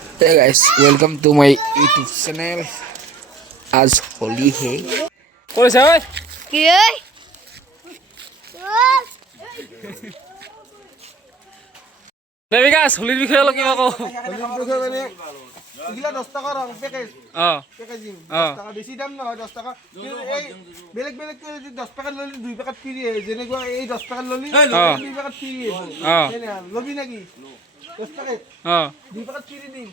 Hey guys, welcome to my YouTube channel. आज होली है। कौन सा है? क्या? দেবিকাস হোলির বিষয়ে হলো কিবা কও। হোলির বিষয়ে মানে এগুলা 10 টাকা রং প্যাকেজ প্যাকেজিং 10 টাকা বেশি দাম নহয় 10 টাকা এই বেলেগ বেলেগ যদি 10 টাকা ললি 2 প্যাকেট ফ্রি যেনেকুৱা এই 10 টাকা ললি 2 প্যাকেট ফ্রি এনে লবি নাকি 10 টাকা 2 প্যাকেট ফ্রি দিন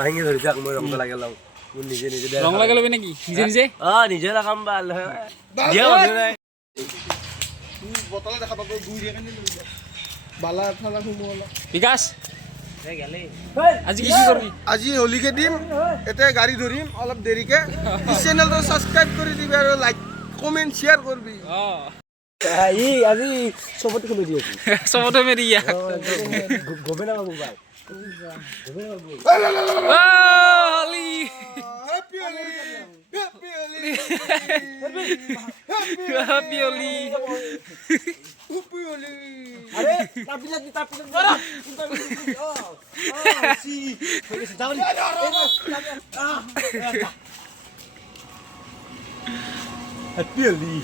আহিঙে ধৰি যাক মই ৰংটো লাগে লওঁ মোৰ নিজে নিজে রং লাগাই লবি নাকি নিজে নিজে? নিজে লাগাম ভাল দিয়া মানুহ নাই বটল দেখা পাব গুই দিয়ে কেনে লবি বালা থালা ঘুমলা বিকাশ আজি কি করবি? আজি হোলিকে দিম এতে গাড়ি ধৰিম অলপ দেৰিকে চেনেলটো সাবস্ক্ৰাইব কৰি দিবি আৰু লাইক কমেন্ট শেয়াৰ করবি ই আজি চবতে খুলি দি আছো সবতে মেরি ইয়া। গমে নাপাব ভাই Holi happy Holi happy Holi happy Holi. Happy Holi আরে তাপিলা সি যাবনি হ্যাপি হোলি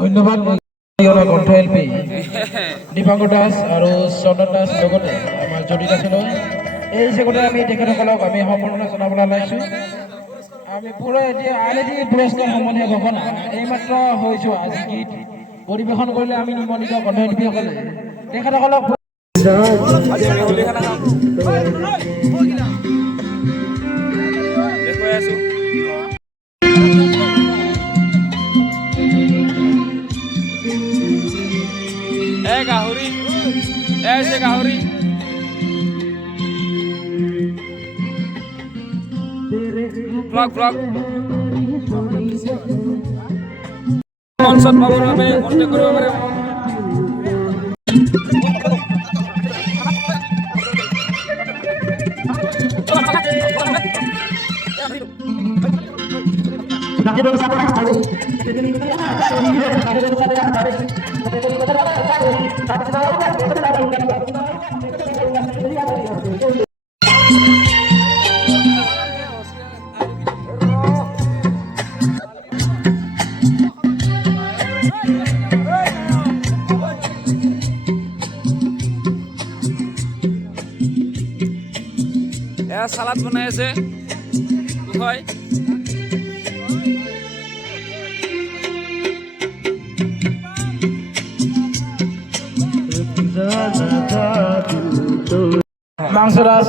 ধন্যবাদ কণ্ঠশিল্পী দীপাংকৰ দাস আৰু চন্দন দাস লগতে আমাৰ জড়িত আছে নহয় এই চেগতে আমি তেখেতসকলক আমি সম্বৰ্ধনা জনাবলৈ ওলাইছোঁ। আমি পুৰা এতিয়া আইলেডি পুৰস্কাৰ সম্বন্ধীয় ঘোষণা এইমাত্ৰ হৈছোঁ। আজি গীত পৰিৱেশন কৰিলে আমি নিমন্ত্ৰিত কণ্ঠশিল্পীসকলে তেখেতসকলক দেখুৱাই আছো। গাহৰি গাহৰি तेरे ব্লগ স্পন্সৰ পাবৰ বাবে কণ্টেক্ট কৰিব পাৰে এয়া সালাদ বনাই আছে হয় মাংসৰাস